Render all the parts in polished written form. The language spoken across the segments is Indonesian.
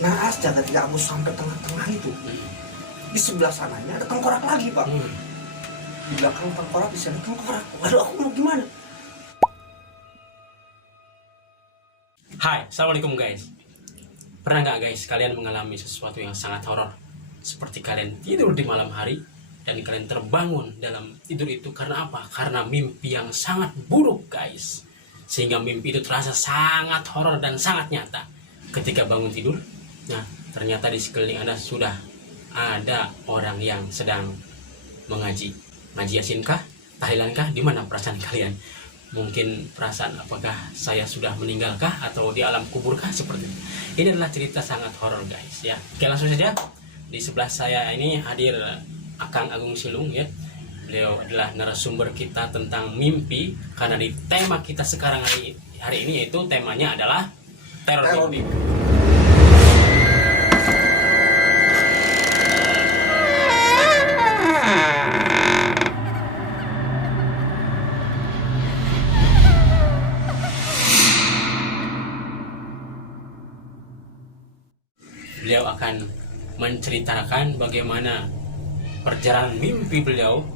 Naas jagat tidak aku sampai tengah-tengah itu. Di sebelah sananya ada tengkorak lagi, Pak. Di belakang tengkorak bisa ada tengkorak. Waduh, aku mau gimana? Hai, assalamualaikum guys. Pernah nggak guys kalian mengalami sesuatu yang sangat horor? Seperti kalian tidur di malam hari dan kalian terbangun dalam tidur itu karena apa? Karena mimpi yang sangat buruk guys. Sehingga mimpi itu terasa sangat horor dan sangat nyata. Ketika bangun tidur, nah ternyata di sekeliling Anda sudah ada orang yang sedang mengaji. Ngaji Yasinkah? Tahlilankah? Di mana perasaan kalian? Mungkin perasaan apakah saya sudah meninggalkah atau di alam kuburkah seperti itu. Ini adalah cerita sangat horor guys ya. Oke, langsung saja. Di sebelah saya ini hadir Akang Agung Silung ya. Beliau adalah narasumber kita tentang mimpi karena di tema kita sekarang hari ini yaitu temanya adalah teror mimpi. Beliau akan menceritakan bagaimana perjalanan mimpi beliau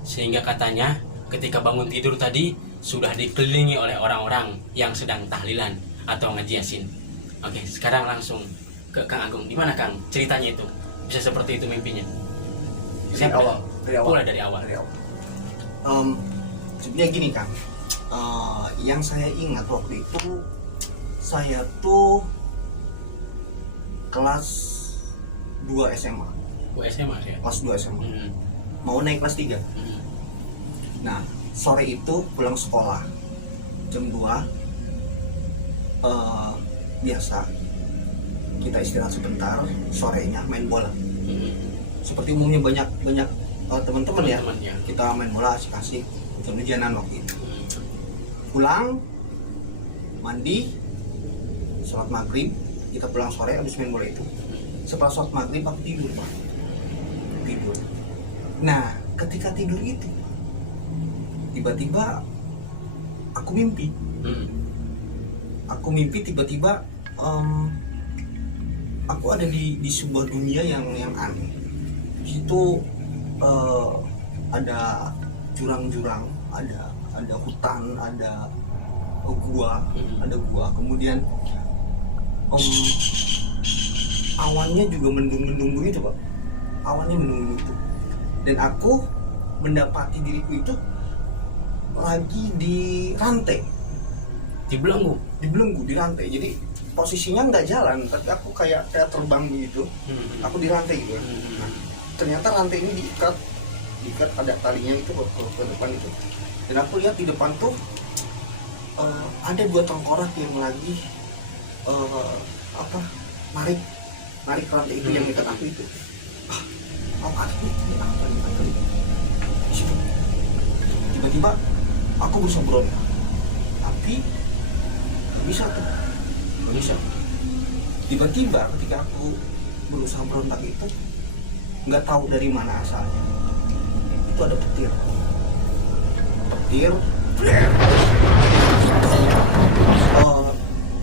sehingga katanya ketika bangun tidur tadi sudah dikelilingi oleh orang-orang yang sedang tahlilan atau ngaji Yasin. Oke, sekarang langsung ke Kang Agung. Gimana Kang ceritanya itu? Bisa seperti itu mimpinya? Dari awal. Mulai dari awal. Sebenarnya gini, Kang. Yang saya ingat waktu itu saya tuh kelas 2 SMA. SMA ya? Kelas 2 SMA. Mau naik kelas 3. Nah, sore itu pulang sekolah. Jam 2. Biasa. Kita istirahat sebentar, sorenya main bola. Seperti umumnya banyak teman-teman ya. Kita main bola asik-asik, hujan-hujanan waktu itu. Pulang, mandi, sholat maghrib. Kita pulang sore habis main bola itu. Setelah sholat maghrib aku tidur, Pak. Tidur. Nah, ketika tidur itu tiba-tiba aku mimpi. Aku mimpi tiba-tiba aku ada di sebuah dunia yang aneh. Di situ ada jurang-jurang, ada hutan, ada gua. Kemudian awannya juga mendung-mendung begitu, Pak. Awannya mendung begitu. Dan aku mendapati diriku itu lagi di rantai. Dibelenggu Di rantai. Jadi posisinya nggak jalan, tapi aku kayak terbang begitu. Aku di rantai gitu. Nah, ternyata rantai ini diikat ada talinya itu ke depan itu. Dan aku lihat di depan tuh ada 2 tengkorak yang lagi narik rantai itu yang ikat aku itu. Apa ini? Apa nih? Di situ. Tiba-tiba aku berusaha berontak, tapi nggak bisa. Tiba-tiba ketika aku berusaha berontak itu, nggak tahu dari mana asalnya. Itu ada petir.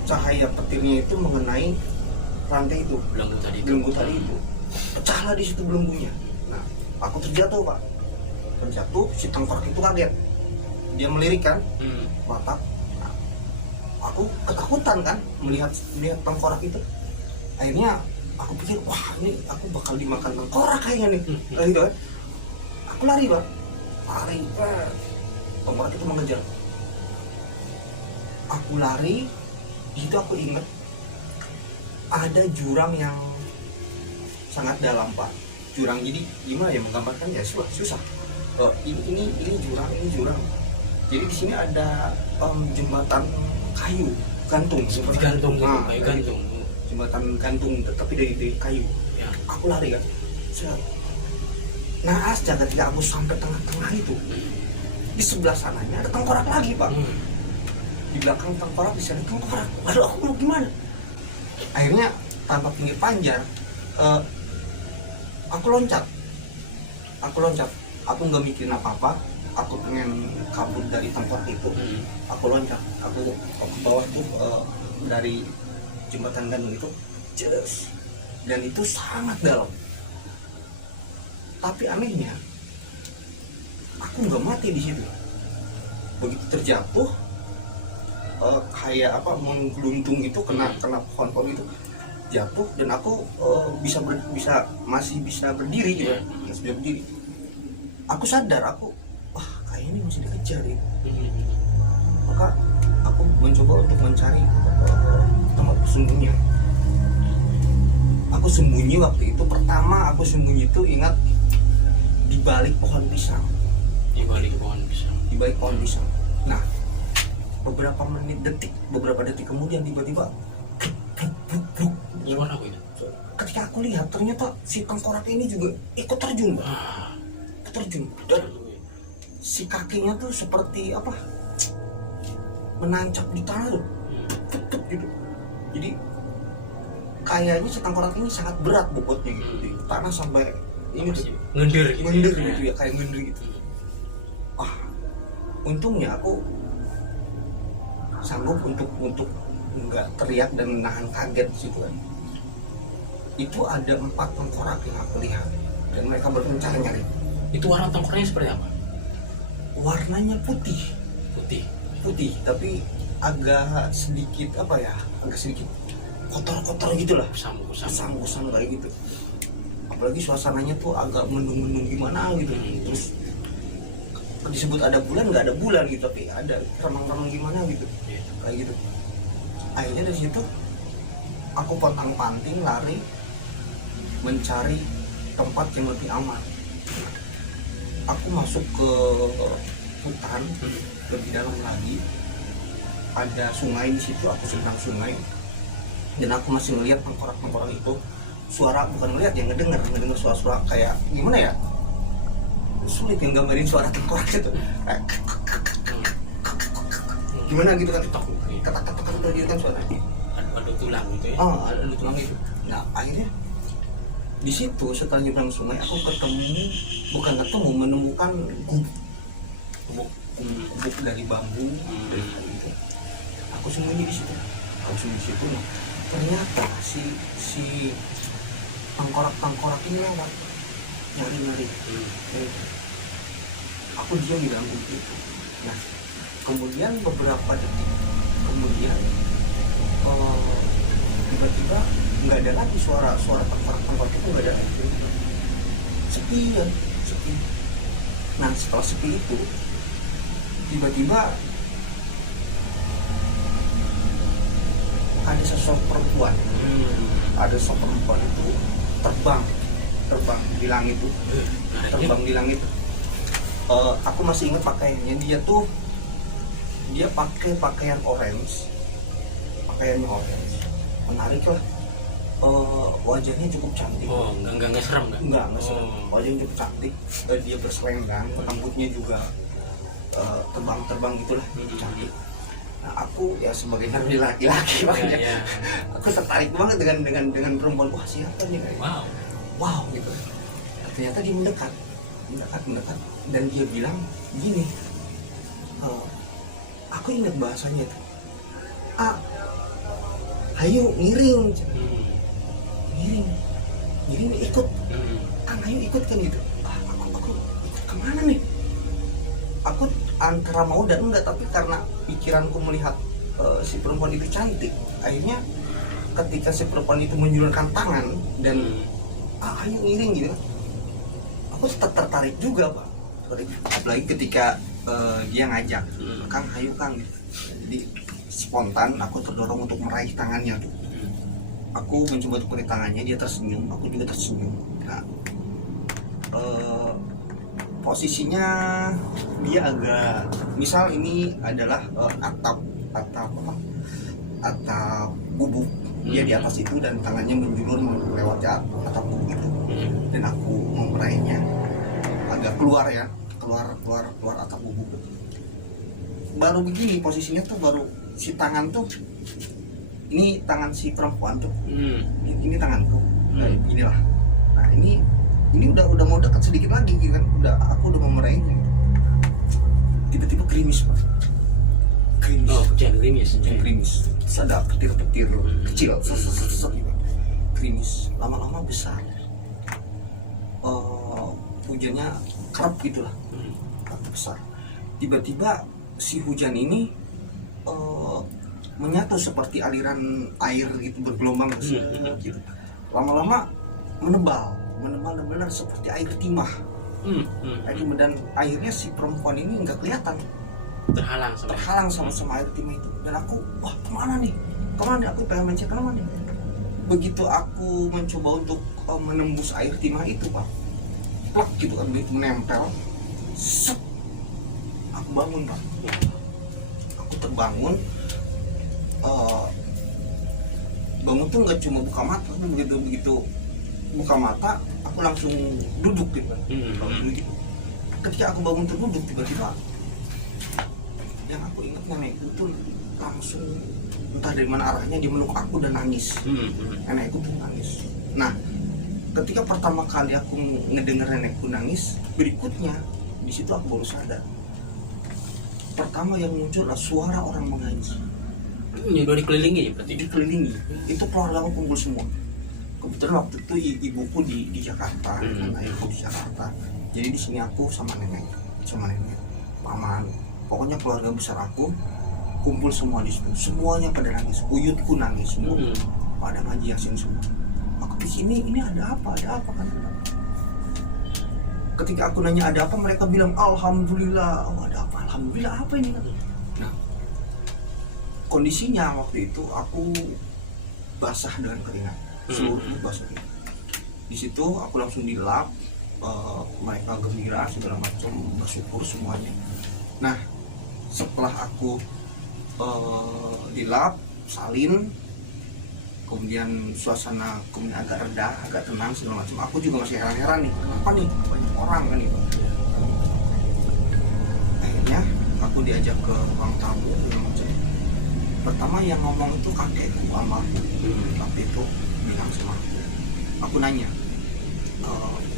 Cahaya petirnya itu mengenai rantai itu, belenggu tadi itu. Pecahlah di situ belenggunya. Nah, aku terjatuh, Pak. Si tengkorak itu kaget. Dia melirik kan, mata. Nah, aku ketakutan kan melihat tengkorak itu. Akhirnya aku pikir, wah ini aku bakal dimakan tengkorak kayaknya nih. Gitu kan. Aku lari, Pak. Tengkorak itu mengejar. Aku lari. Di situ aku ingat ada jurang yang sangat dalam, Pak. Jurang, jadi gimana ya menggambarkan ya, susah. Ini jurang. Jadi di sini ada jembatan kayu gantung, seperti gantung. Jembatan gantung tapi dari kayu. Ya. Aku lari kan. Naas jagat tidak aku sampai tengah-tengah itu. Di sebelah sananya ada tengkorak lagi, Pak. Di belakang tengkorak bisa ada tengkorak. Waduh, aku mau gimana? Akhirnya tanpa pinggir panjang, aku loncat. Aku nggak mikirin apa-apa. Aku pengen kabur dari tengkorak itu. Aku loncat. Aku ke bawah tuh dari jembatan gantung itu. Jelas. Dan itu sangat dalam. Tapi anehnya aku nggak mati di situ. Begitu terjatuh kayak apa menggeluntung gitu, kena pohon-pohon itu, jatuh, dan aku masih bisa berdiri gitu, masih bisa berdiri. Aku sadar wah kayaknya masih dikejar gitu. Maka aku mencoba untuk mencari tempat sembunyi. Aku sembunyi waktu itu, pertama aku sembunyi itu ingat di balik pohon pisang. Di balik pohon pisang. Nah, beberapa detik kemudian tiba-tiba suara apa itu? Ketika aku lihat ternyata si tengkorak ini juga ikut terjun, dan si kakinya tuh seperti apa, menancap di tanah tuh, gitu. Jadi kayaknya si tengkorak ini sangat berat bobotnya gitu di tanah sampai ini tuh ngendir gitu ya, kayak ngendir gitu. Wah, untungnya aku sanggup untuk nggak teriak dan menahan kaget di situ kan. Itu ada 4 tengkorak yang aku lihat dan mereka berpencar nyari. Itu warna tengkoraknya seperti apa? Warnanya putih, tapi agak sedikit kotor-kotor gitulah, kusam kayak gitu. Apalagi suasananya tuh agak mendung-mendung gimana gitu. Terus disebut ada bulan, nggak ada bulan gitu, tapi ada remang-remang gimana gitu, kayak gitu. Akhirnya dari situ aku pontang-panting lari mencari tempat yang lebih aman. Aku masuk ke hutan lebih dalam lagi, ada sungai di situ, aku seberang sungai, dan aku masih melihat tengkorak-tengkorak itu. Suara, bukan melihat ya, ngedenger suara-suara kayak gimana ya, sulit yang gambarin suara tengkorak itu, gimana gitu kan, ketak-ketak gitu kan suaranya, ada tulang gitu ya. Ada tulang itu. Nah akhirnya di situ setelah nyebrang sungai aku menemukan gubuk dari bambu, dari itu. Aku sembunyi di situ. Nah, ternyata si tengkorak ini lewat nyari. Aku diam di dalam gubuk itu. Nah, kemudian beberapa detik kemudian tiba-tiba nggak ada lagi suara tengkorak itu, nggak ada lagi. Sepi. Nah, setelah sepi itu tiba-tiba ada sosok perempuan. Ada sosok perempuan itu terbang di langit itu. Aku masih ingat pakaiannya. Dia pakai pakaiannya orange, menarik lah. Wajahnya cukup cantik. Enggak serem kan? Enggak serem. Wajahnya cukup cantik. Dia berselenggang, rambutnya juga terbang gitulah, cantik. Nah, aku ya sebagai laki-laki makanya aku tertarik banget dengan perempuan. Wah, siapa nih kayak? Wow gitu. Ternyata dia mendekat, dan dia bilang gini, aku ingat bahasanya tuh, ayo ngiring ikut, ayo ikut kan gitu. Aku ikut kemana nih? Aku antara mau dan enggak, tapi karena pikiranku melihat si perempuan itu cantik, akhirnya ketika si perempuan itu menjulurkan tangan dan ayo ngiring gitu, aku tetap tertarik juga Pak. Apalagi ketika dia ngajak, Kang ayo Kang gitu. Jadi spontan aku terdorong untuk meraih tangannya tuh. Aku mencoba untuk meraih tangannya, dia tersenyum, aku juga tersenyum. Nah, posisinya dia agak, misal ini adalah atap gubuk, dia di atas itu dan tangannya menjulur melewati atap gubuk itu, dan aku meraihnya agak keluar atap gubuk. Baru begini posisinya tuh, baru si tangan tuh, ini tangan si perempuan tuh, ini tanganku, inilah. Nah ini udah mau dekat sedikit lagi gitu kan, aku udah mau meraihnya. Tiba-tiba gerimis Pak. Gerimis. Terus ada petir-petir kecil, gitu. gerimis, lama-lama besar. Hujannya kerap gitulah, besar. Tiba-tiba si hujan ini menyatu seperti aliran air gitu, bergelombang gitu. Lama-lama menebal benar seperti air timah. Dan akhirnya si perempuan ini nggak kelihatan, terhalang sama air timah itu. Dan aku, wah kemana nih, aku pengen mencet kemana nih. Begitu aku mencoba untuk menembus air timah itu Pak, plak gitu kan, begitu menempel, set, aku bangun Pak. Aku terbangun, bangun tuh nggak cuma buka mata, tapi begitu buka mata aku langsung duduk gitu kan. Ketika aku bangun terduduk, tiba-tiba yang aku ingat nenekku tuh langsung entah dari mana arahnya dia meluk aku dan nangis. Nenekku tuh nangis. Nah, ketika pertama kali aku ngedenger nenekku nangis, berikutnya di situ aku baru sadar. Pertama yang muncul adalah suara orang mengaji. Udah dikelilingi ya berarti? Dikelilingi. Itu keluarga aku kumpul semua. Kebetulan waktu itu ibuku di Jakarta, ayahku di Jakarta. Jadi di sini aku sama nenek, paman. Pokoknya keluarga besar aku kumpul semua di situ. Semuanya pada nangis. Uyutku nangis semua. Pada ngaji Yasin semua. Aku pikir ini ada apa kan? Ketika aku nanya ada apa, mereka bilang alhamdulillah. Oh, ada apa? Alhamdulillah apa ini? Nah, kondisinya waktu itu aku basah dengan keringat, seluruhnya basah. Di situ aku langsung dilap, mereka gembira segala macam, bersyukur semuanya. Nah, setelah aku dilap, salin, kemudian suasana kemudian agak reda, agak tenang segala macam. Aku juga masih heran-heran nih, kenapa nih banyak orang kan itu. Akhirnya aku diajak ke ruang tamu segala macam. Pertama yang ngomong itu kakekku almarhum. Waktu itu bilang sama aku nanya,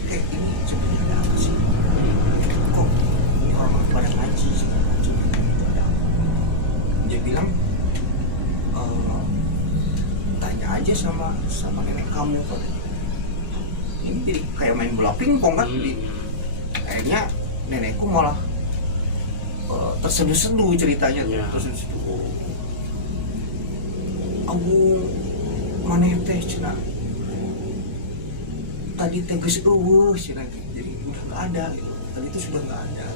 kayak ini sebenarnya ada apa sih? Kok ini orang pada ngaji segala macam, itu ada apa? Dia bilang, tanya aja sama nenek kamu kan. Ini jadi kayak main bola pingpong kan. Akhirnya nenekku malah terseduh-seduh ceritanya tuh. Terseduh-seduh. Abu maneh teh cenah. Tadi teh geus eueuh cenah. Jadi udah enggak ada gitu. Tadi itu sudah enggak ada.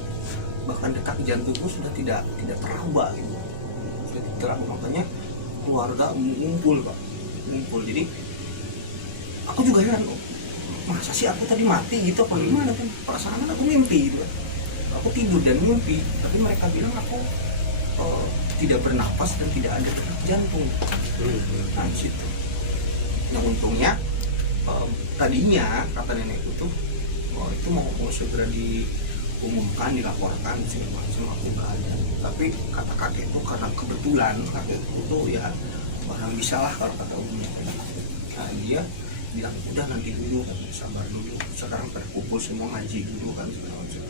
Bahkan detak jantungku sudah tidak teraba gitu. Sudah tidak teraba, makanya keluarga mengumpul Pak. Jadi aku juga heran, masa sih aku tadi mati gitu apa gimana kan? Perasaan aku mimpi gitu. Aku tidur dan mimpi, tapi mereka bilang aku tidak bernapas dan tidak ada detak jantung. Nah di situ. Nah untungnya tadinya kata nenekku tuh, itu mau segera diumumkan, dilaporkan segala macam, aku nggak ada. Tapi kata kakek itu karena kebetulan kakekku tuh ya orang bisa lah kalau kata umumnya. Nah dia bilang udah nanti dulu, sabar dulu. Sekarang pada kumpul semua ngaji dulu kan segala macam.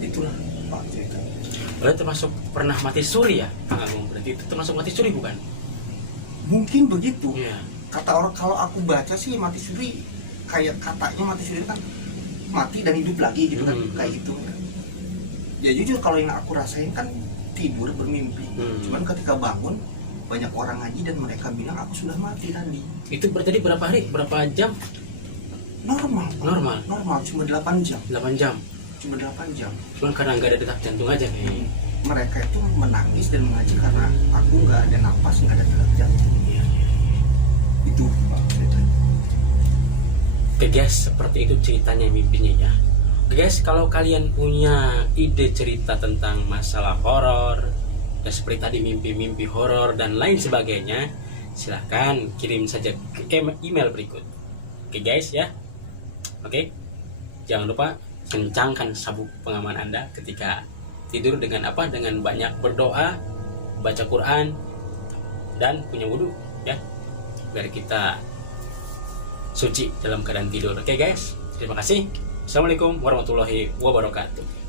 Itulah Pak ceritanya. Berarti termasuk pernah mati suri ya, Kang Agung? Berarti itu termasuk mati suri bukan? Mungkin begitu. Yeah. Kata orang, kalau aku baca sih mati suri, kayak katanya mati suri kan mati dan hidup lagi gitu kan, kayak gitu. Ya jujur kalau yang aku rasain kan tidur bermimpi. Cuman ketika bangun banyak orang ngaji dan mereka bilang aku sudah mati tadi. Itu berarti berapa hari? Berapa jam? Normal, cuma 8 jam. 8 jam. Cuma 8 jam. Cuman karena nggak ada detak jantung aja nih. Mereka itu menangis dan mengaji karena aku nggak ada napas, nggak ada detak jantung. Itu Pak ceritanya. Oke guys, seperti itu ceritanya mimpinya ya. Oke guys, kalau kalian punya ide cerita tentang masalah horor, ya seperti tadi mimpi-mimpi horor dan lain sebagainya, silahkan kirim saja ke email berikut. Oke guys ya. Oke, jangan lupa kencangkan sabuk pengaman Anda ketika tidur dengan apa? Dengan banyak berdoa, baca Quran, dan punya wudhu ya, biar kita suci dalam keadaan tidur. Oke guys, terima kasih. Assalamualaikum warahmatullahi wabarakatuh.